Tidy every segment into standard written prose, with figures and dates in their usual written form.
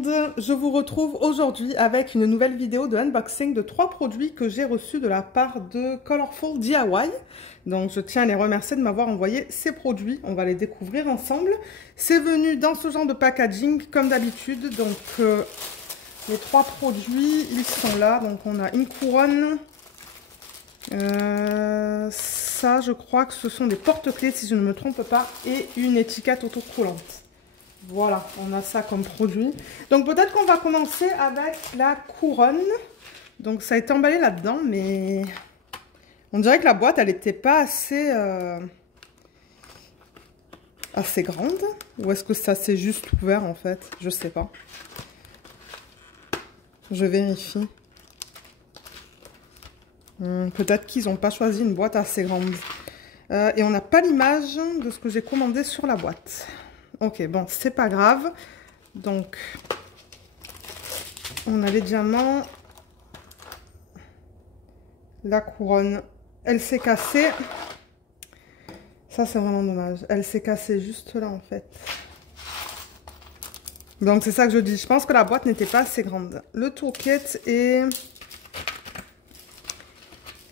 monde, je vous retrouve aujourd'hui avec une nouvelle vidéo de unboxing de 3 produits que j'ai reçus de la part de Colorful DIY. Donc je tiens à les remercier de m'avoir envoyé ces produits, on va les découvrir ensemble. C'est venu dans ce genre de packaging comme d'habitude, donc les 3 produits, ils sont là. Donc on a une couronne, ça je crois que ce sont des porte-clés si je ne me trompe pas, et une étiquette autocollante. Voilà, on a ça comme produit. Donc peut-être qu'on va commencer avec la couronne. Donc ça a été emballé là-dedans, mais on dirait que la boîte, elle n'était pas assez grande. Ou est-ce que ça s'est juste ouvert en fait? Je sais pas. Je vérifie. Peut-être qu'ils n'ont pas choisi une boîte assez grande. Et on n'a pas l'image de ce que j'ai commandé sur la boîte. Ok, bon, c'est pas grave. Donc, on a les diamants. La couronne, elle s'est cassée. Ça, c'est vraiment dommage. Elle s'est cassée juste là, en fait. Donc, c'est ça que je dis. Je pense que la boîte n'était pas assez grande. Le toolkit et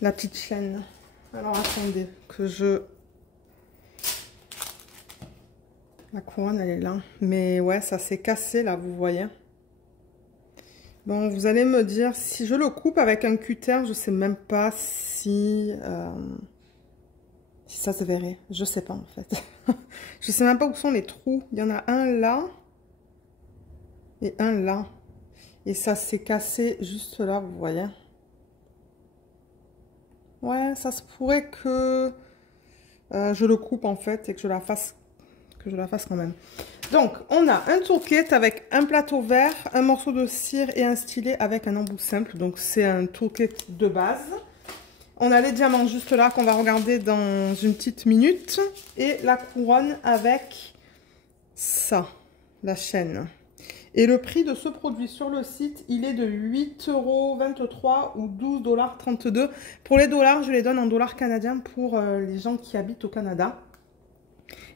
la petite chaîne. Alors, attendez, que je... La couronne, elle est là. Mais ouais, ça s'est cassé, là, vous voyez. Bon, vous allez me dire, si je le coupe avec un cutter, je sais même pas si ça se verrait. Je sais pas, en fait. Je sais même pas où sont les trous. Il y en a un là et un là. Et ça s'est cassé juste là, vous voyez. Ouais, ça se pourrait que je le coupe, en fait, et que je la fasse quand même. Donc, on a un toolkit avec un plateau vert, un morceau de cire et un stylet avec un embout simple. Donc, c'est un toolkit de base. On a les diamants juste là qu'on va regarder dans une petite minute. Et la couronne avec ça, la chaîne. Et le prix de ce produit sur le site, il est de 8,23 € ou 12,32 $. Pour les dollars, je les donne en dollars canadiens pour les gens qui habitent au Canada.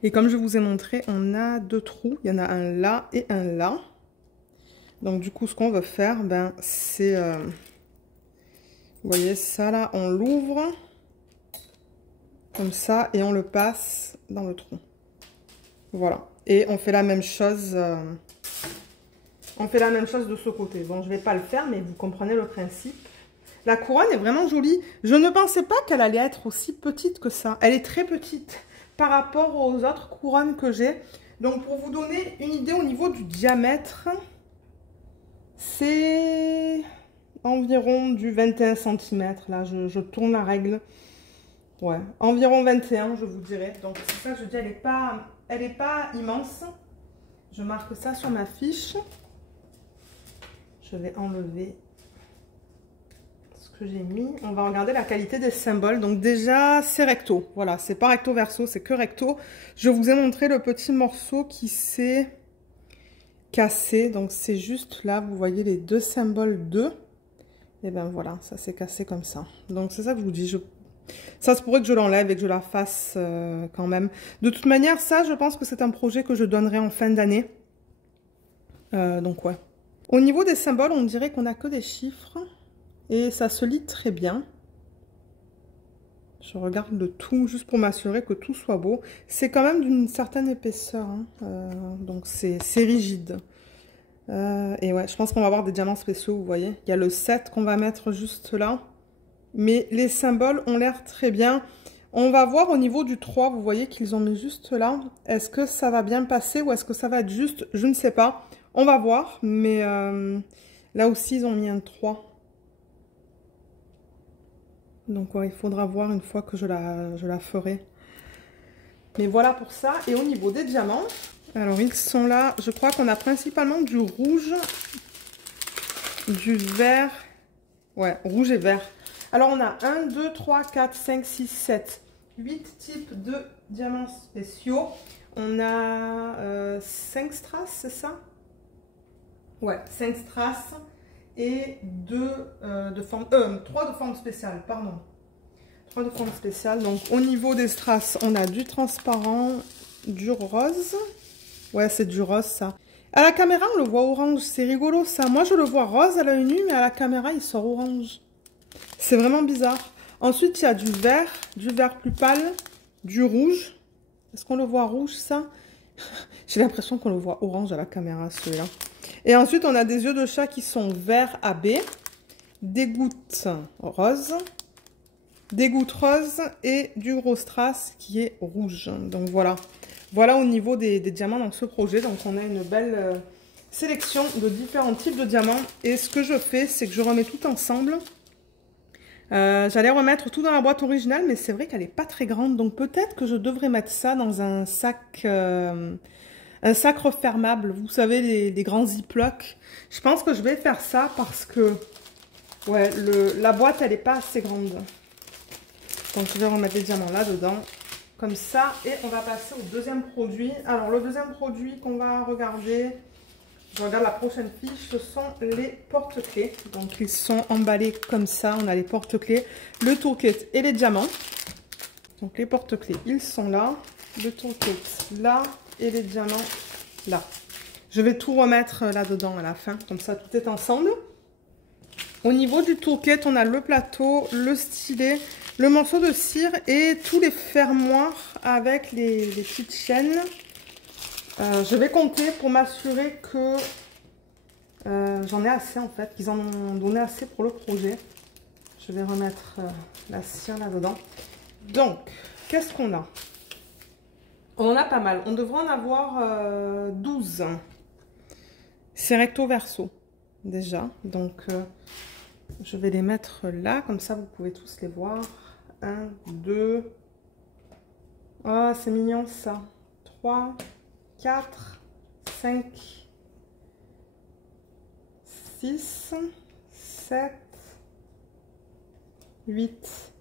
Et comme je vous ai montré, on a 2 trous. Il y en a un là et un là. Donc du coup, ce qu'on veut faire, c'est... vous voyez ça là, on l'ouvre. Comme ça. Et on le passe dans le trou. Voilà. Et on fait la même chose... on fait la même chose de ce côté. Bon, je ne vais pas le faire, mais vous comprenez le principe. La couronne est vraiment jolie. Je ne pensais pas qu'elle allait être aussi petite que ça. Elle est très petite par rapport aux autres couronnes que j'ai. Donc, pour vous donner une idée au niveau du diamètre, c'est environ du 21 cm. Là, je tourne la règle. Ouais, environ 21, je vous dirais. Donc, c'est ça que je dis, elle est pas immense. Je marque ça sur ma fiche. Je vais enlever ce que j'ai mis. On va regarder la qualité des symboles. Donc déjà, c'est recto. Voilà, c'est pas recto verso, c'est que recto. Je vous ai montré le petit morceau qui s'est cassé. Donc c'est juste là, vous voyez les deux symboles 2. Et ben voilà, ça s'est cassé comme ça. Donc c'est ça que je vous dis. Ça se pourrait que je l'enlève et que je la fasse quand même. De toute manière, ça, je pense que c'est un projet que je donnerai en fin d'année. Donc ouais. Au niveau des symboles, on dirait qu'on n'a que des chiffres. Et ça se lit très bien. Je regarde le tout juste pour m'assurer que tout soit beau. C'est quand même d'une certaine épaisseur. Hein. Donc c'est rigide. Et ouais, je pense qu'on va avoir des diamants spéciaux, vous voyez. Il y a le 7 qu'on va mettre juste là. Mais les symboles ont l'air très bien. On va voir au niveau du 3, vous voyez qu'ils ont mis juste là. Est-ce que ça va bien passer ou est-ce que ça va être juste? Je ne sais pas. On va voir. Mais là aussi, ils ont mis un 3. Donc ouais, il faudra voir une fois que je la ferai. Mais voilà pour ça. Et au niveau des diamants, alors ils sont là. Je crois qu'on a principalement du rouge, du vert. Ouais, rouge et vert. Alors on a 1, 2, 3, 4, 5, 6, 7, 8 types de diamants spéciaux. On a 5 strass, c'est ça? Ouais, 5 strass. Et 3 de forme spéciale, pardon. 3 de forme spéciale. Donc au niveau des strass, on a du transparent, du rose. Ouais, c'est du rose ça. À la caméra, on le voit orange. C'est rigolo, ça. Moi, je le vois rose à l'œil nu, mais à la caméra, il sort orange. C'est vraiment bizarre. Ensuite, il y a du vert plus pâle, du rouge. Est-ce qu'on le voit rouge, ça? J'ai l'impression qu'on le voit orange à la caméra, celui-là. Et ensuite, on a des yeux de chat qui sont vert AB, des gouttes roses, et du gros strass qui est rouge. Donc voilà. Voilà au niveau des diamants dans ce projet. Donc on a une belle sélection de différents types de diamants. Et ce que je fais, c'est que je remets tout ensemble. J'allais remettre tout dans la boîte originale, mais c'est vrai qu'elle n'est pas très grande. Donc peut-être que je devrais mettre ça dans un sac refermable. Vous savez, les grands ziplocs. Je pense que je vais faire ça parce que ouais, la boîte, elle n'est pas assez grande. Donc je vais remettre les diamants là-dedans. Comme ça, et on va passer au deuxième produit. Alors, le deuxième produit qu'on va regarder, je regarde la prochaine fiche, ce sont les porte-clés. Donc, ils sont emballés comme ça. On a les porte-clés, le toolkit et les diamants. Donc, les porte-clés, ils sont là. Le toolkit là et les diamants là. Je vais tout remettre là-dedans à la fin. Comme ça, tout est ensemble. Au niveau du toolkit, on a le plateau, le stylet, le morceau de cire et tous les fermoirs avec les petites chaînes. Je vais compter pour m'assurer que j'en ai assez en fait, qu'ils en ont donné assez pour le projet. Je vais remettre la cire là-dedans. Donc, qu'est-ce qu'on a? On en a pas mal. On devrait en avoir 12. C'est recto verso déjà. Donc, je vais les mettre là, comme ça vous pouvez tous les voir. 1, 2. Oh, c'est mignon ça. 3, 4, 5, 6, 7, 8,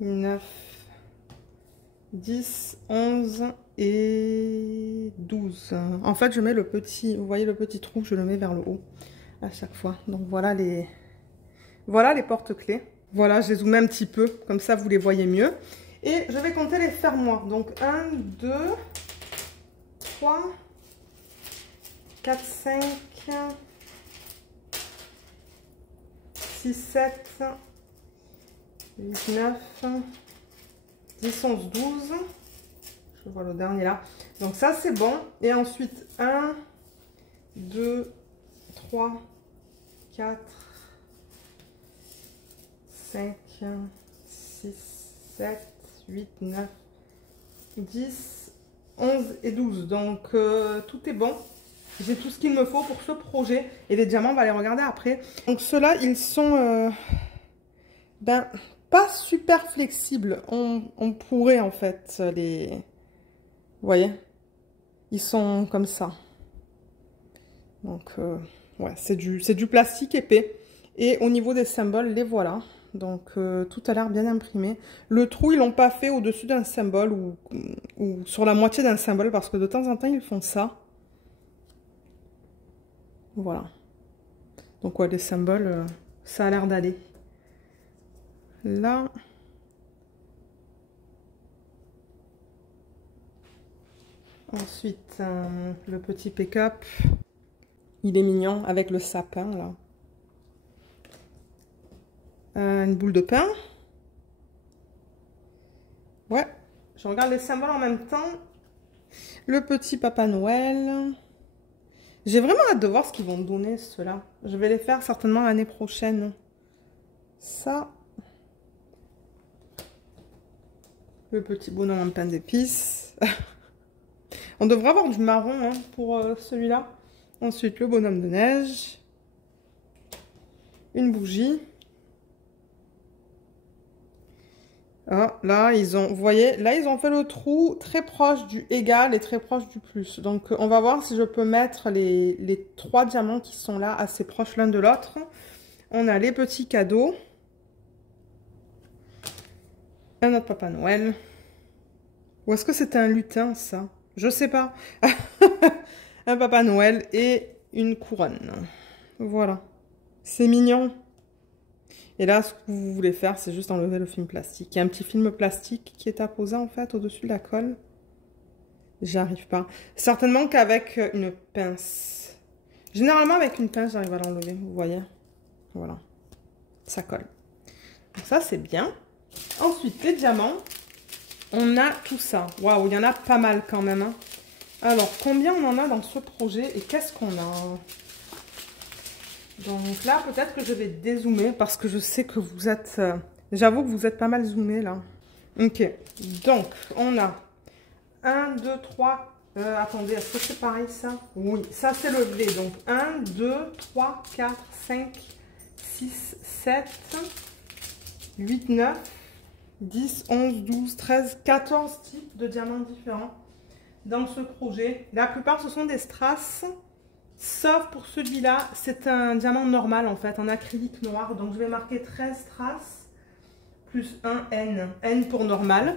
9, 10, 11 et 12. En fait, je mets le petit, vous voyez le petit trou, je le mets vers le haut à chaque fois. Donc voilà les porte-clés. Voilà, je les zoome un petit peu, comme ça vous les voyez mieux. Et je vais compter les fermoirs. Donc 1, 2, 3, 4, 5, 6, 7, 8, 9, 10, 11, 12. Je vois le dernier là. Donc ça c'est bon. Et ensuite 1, 2, 3, 4, 5, 6, 7, 8, 9, 10, 11 et 12. Donc tout est bon. J'ai tout ce qu'il me faut pour ce projet. Et les diamants, on va les regarder après. Donc ceux-là, ils sont pas super flexibles. On pourrait en fait les... Vous voyez? Ils sont comme ça. Donc ouais, c'est du plastique épais. Et au niveau des symboles, les voilà. Donc tout a l'air bien imprimé. Le trou, ils l'ont pas fait au-dessus d'un symbole ou sur la moitié d'un symbole parce que de temps en temps, ils font ça. Voilà. Donc ouais, les symboles, ça a l'air d'aller. Là. Ensuite, le petit pick-up. Il est mignon avec le sapin là. Une boule de pain. Ouais, je regarde les symboles en même temps. Le petit Papa Noël. J'ai vraiment hâte de voir ce qu'ils vont donner, ceux-là. Je vais les faire certainement l'année prochaine. Ça. Le petit bonhomme en pain d'épices. On devrait avoir du marron hein, pour celui-là. Ensuite, le bonhomme de neige. Une bougie. Ah, là, ils ont, vous voyez, là, ils ont fait le trou très proche du égal et très proche du plus. Donc, on va voir si je peux mettre les 3 diamants qui sont là assez proches l'un de l'autre. On a les petits cadeaux. Un autre Papa Noël. Ou est-ce que c'était un lutin, ça? Je sais pas. Un Papa Noël et une couronne. Voilà. C'est mignon. Et là, ce que vous voulez faire, c'est juste enlever le film plastique. Il y a un petit film plastique qui est apposé en fait au-dessus de la colle. J'y arrive pas. Certainement qu'avec une pince. Généralement, avec une pince, j'arrive à l'enlever. Vous voyez? Voilà. Ça colle. Donc ça, c'est bien. Ensuite, les diamants. On a tout ça. Waouh, il y en a pas mal quand même. Hein. Alors, combien on en a dans ce projet et qu'est-ce qu'on a? Donc là, peut-être que je vais dézoomer parce que je sais que vous êtes... J'avoue que vous êtes pas mal zoomé là. Ok. Donc, on a 1, 2, 3... attendez, est-ce que c'est pareil ça? Oui, ça c'est le blé. Donc 1, 2, 3, 4, 5, 6, 7, 8, 9, 10, 11, 12, 13, 14 types de diamants différents dans ce projet. La plupart ce sont des strass, sauf pour celui-là, c'est un diamant normal en fait, en acrylique noir. Donc je vais marquer 13 strass plus 1 N. N pour normal.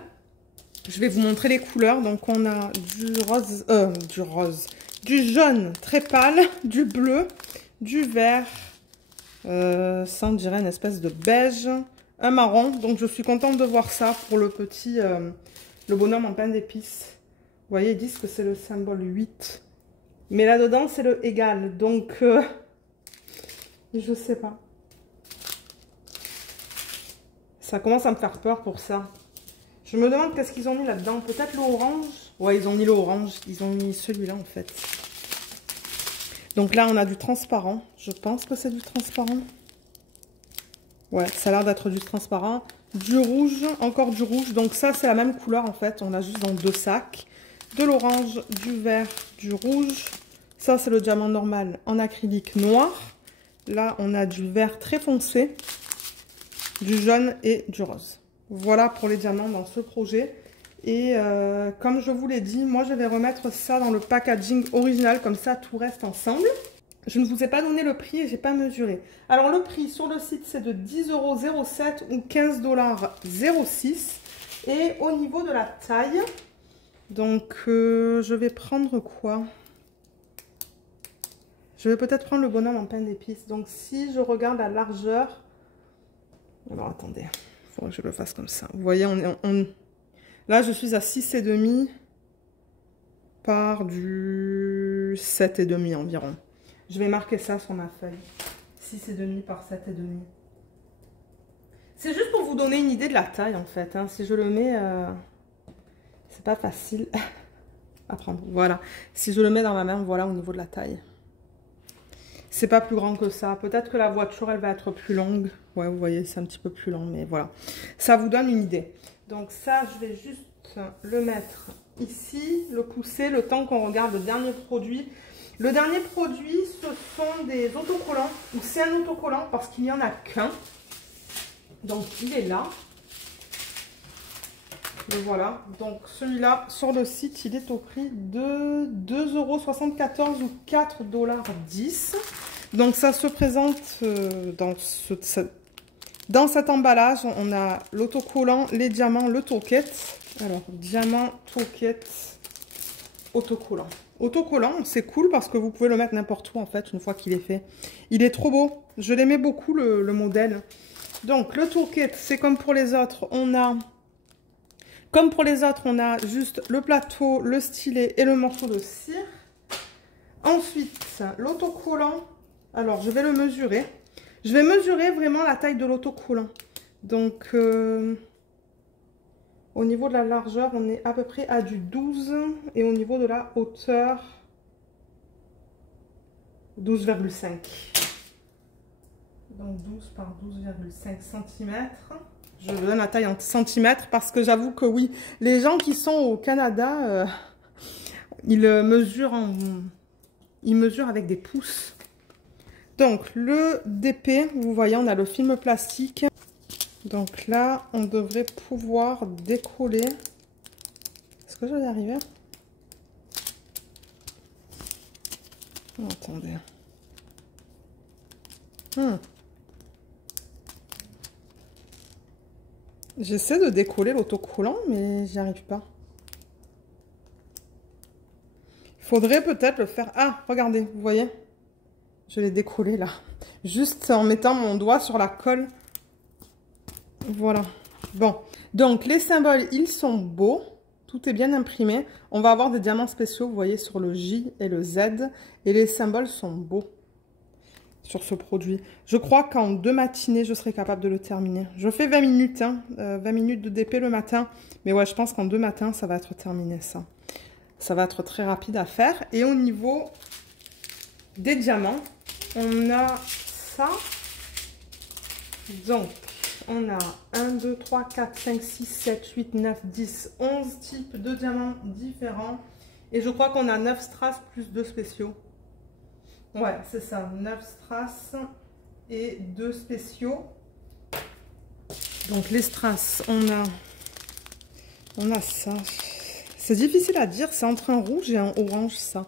Je vais vous montrer les couleurs. Donc, on a du jaune très pâle, du bleu, du vert, ça on dirait une espèce de beige, un marron. Donc, je suis contente de voir ça pour le petit, le bonhomme en pain d'épices. Vous voyez, ils disent que c'est le symbole 8. Mais là-dedans, c'est le égal. Donc, je sais pas. Ça commence à me faire peur pour ça. Je me demande qu'est-ce qu'ils ont mis là-dedans. Peut-être l'orange. Ouais, ils ont mis l'orange. Ils ont mis celui-là, en fait. Donc là, on a du transparent. Je pense que c'est du transparent. Ouais, ça a l'air d'être du transparent. Du rouge, encore du rouge. Donc ça, c'est la même couleur, en fait. On a juste dans 2 sacs. De l'orange, du vert, du rouge. Ça, c'est le diamant normal en acrylique noir. Là, on a du vert très foncé, du jaune et du rose. Voilà pour les diamants dans ce projet. Et comme je vous l'ai dit, moi je vais remettre ça dans le packaging original, comme ça tout reste ensemble. Je ne vous ai pas donné le prix et j'ai pas mesuré. Alors le prix sur le site c'est de 10,07 € ou 15,06 $. Et au niveau de la taille, donc je vais prendre quoi? Je vais peut-être prendre le bonhomme en pain d'épices. Donc si je regarde la largeur, alors attendez. Faut que je le fasse comme ça. Vous voyez, là, je suis à 6,5 par du 7,5 environ. Je vais marquer ça sur ma feuille. 6,5 par 7,5. C'est juste pour vous donner une idée de la taille, en fait. Hein. Si je le mets... c'est pas facile à prendre. Voilà. Si je le mets dans ma main, voilà, au niveau de la taille. C'est pas plus grand que ça. Peut-être que la voiture, elle va être plus longue. Ouais, vous voyez, c'est un petit peu plus long, mais voilà. Ça vous donne une idée. Donc ça, je vais juste le mettre ici, le pousser, le temps qu'on regarde le dernier produit. Le dernier produit, ce sont des autocollants. Ou c'est un autocollant parce qu'il n'y en a qu'un. Donc, il est là. Et voilà. Donc, celui-là, sur le site, il est au prix de 2,74 € ou 4,10 $. Donc, ça se présente dans cet emballage. On a l'autocollant, les diamants, le toolkit. Alors, diamant, toolkit, autocollant. Autocollant, c'est cool parce que vous pouvez le mettre n'importe où, en fait, une fois qu'il est fait. Il est trop beau. Je l'aimais beaucoup, le modèle. Donc, le toolkit, c'est comme pour les autres. Comme pour les autres, on a juste le plateau, le stylet et le morceau de cire. Ensuite, l'autocollant. Alors, je vais le mesurer. Je vais mesurer vraiment la taille de l'autocollant. Donc, au niveau de la largeur, on est à peu près à du 12. Et au niveau de la hauteur, 12,5. Donc, 12 par 12,5 cm. Je vous donne la taille en centimètres parce que j'avoue que oui, les gens qui sont au Canada, ils mesurent avec des pouces. Donc, le DP, vous voyez, on a le film plastique. Donc là, on devrait pouvoir décoller. Est-ce que je vais y arriver? Oh, attendez. J'essaie de décoller l'autocollant, mais j'y arrive pas. Il faudrait peut-être le faire... Ah, regardez, vous voyez? Je l'ai décollé là. Juste en mettant mon doigt sur la colle. Voilà. Bon. Donc, les symboles, ils sont beaux. Tout est bien imprimé. On va avoir des diamants spéciaux, vous voyez, sur le J et le Z. Et les symboles sont beaux sur ce produit. Je crois qu'en 2 matinées, je serai capable de le terminer. Je fais 20 minutes, hein, 20 minutes de DP le matin. Mais ouais, je pense qu'en 2 matins, ça va être terminé, ça. Ça va être très rapide à faire. Et au niveau des diamants, on a ça. Donc, on a 1, 2, 3, 4, 5, 6, 7, 8, 9, 10, 11 types de diamants différents. Et je crois qu'on a 9 strass plus 2 spéciaux. Ouais, c'est ça, 9 strass et 2 spéciaux. Donc les strass, on a ça. C'est difficile à dire, c'est entre un rouge et un orange, ça.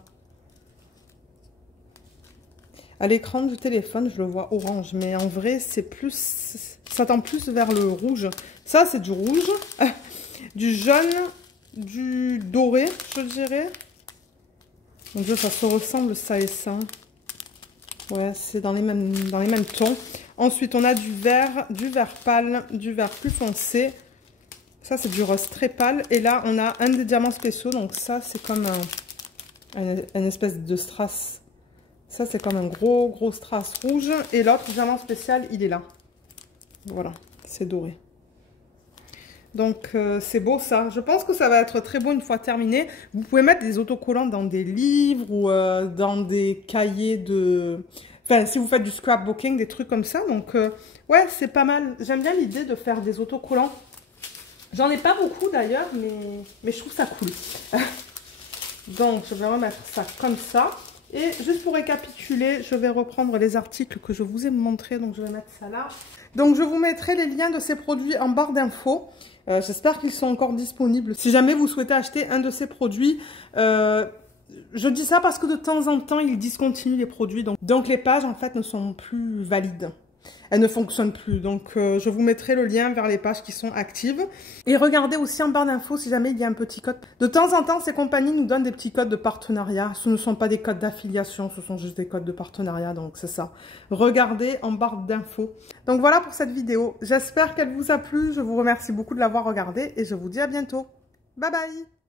À l'écran du téléphone, je le vois orange, mais en vrai, c'est plus... ça tend plus vers le rouge. Ça, c'est du rouge, du jaune, du doré, je dirais. Mon Dieu, ça se ressemble, ça et ça. Ouais, c'est dans les mêmes tons. Ensuite, on a du vert pâle, du vert plus foncé. Ça, c'est du rose très pâle. Et là, on a un des diamants spéciaux. Donc ça, c'est comme une espèce de strass. Ça, c'est comme un gros strass rouge. Et l'autre diamant spécial, il est là. Voilà, c'est doré. Donc, c'est beau ça. Je pense que ça va être très beau une fois terminé. Vous pouvez mettre des autocollants dans des livres ou dans des cahiers de... Enfin, si vous faites du scrapbooking, des trucs comme ça. Donc, ouais, c'est pas mal. J'aime bien l'idée de faire des autocollants. J'en ai pas beaucoup d'ailleurs, mais je trouve ça cool. Donc, je vais remettre ça comme ça. Et juste pour récapituler, je vais reprendre les articles que je vous ai montrés. Donc, je vais mettre ça là. Donc, je vous mettrai les liens de ces produits en barre d'infos. J'espère qu'ils sont encore disponibles. Si jamais vous souhaitez acheter un de ces produits, je dis ça parce que de temps en temps, ils discontinuent les produits. Donc les pages, en fait, ne sont plus valides. Elles ne fonctionnent plus. Donc, je vous mettrai le lien vers les pages qui sont actives. Et regardez aussi en barre d'infos si jamais il y a un petit code. De temps en temps, ces compagnies nous donnent des petits codes de partenariat. Ce ne sont pas des codes d'affiliation, ce sont juste des codes de partenariat. Donc, c'est ça. Regardez en barre d'infos. Donc, voilà pour cette vidéo. J'espère qu'elle vous a plu. Je vous remercie beaucoup de l'avoir regardée et je vous dis à bientôt. Bye bye!